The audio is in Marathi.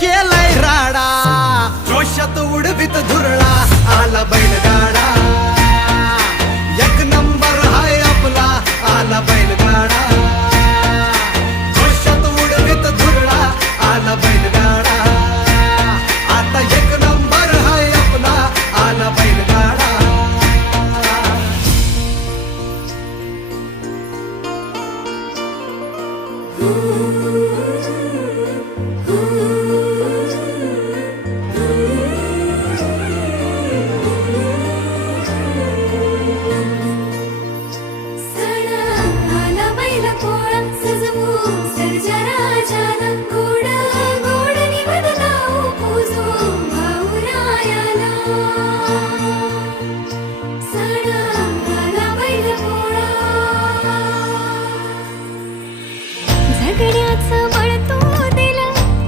केलाय राडा, जोशात उडवीत धुरळा आला बैलगाडा. एक नंबर हाय आपला आला बैलगाडा, जोशात उडवीत धुरळा आला बैलगाडा. आता एक नंबर हाय आपला आला बैलगाडा. Ooh.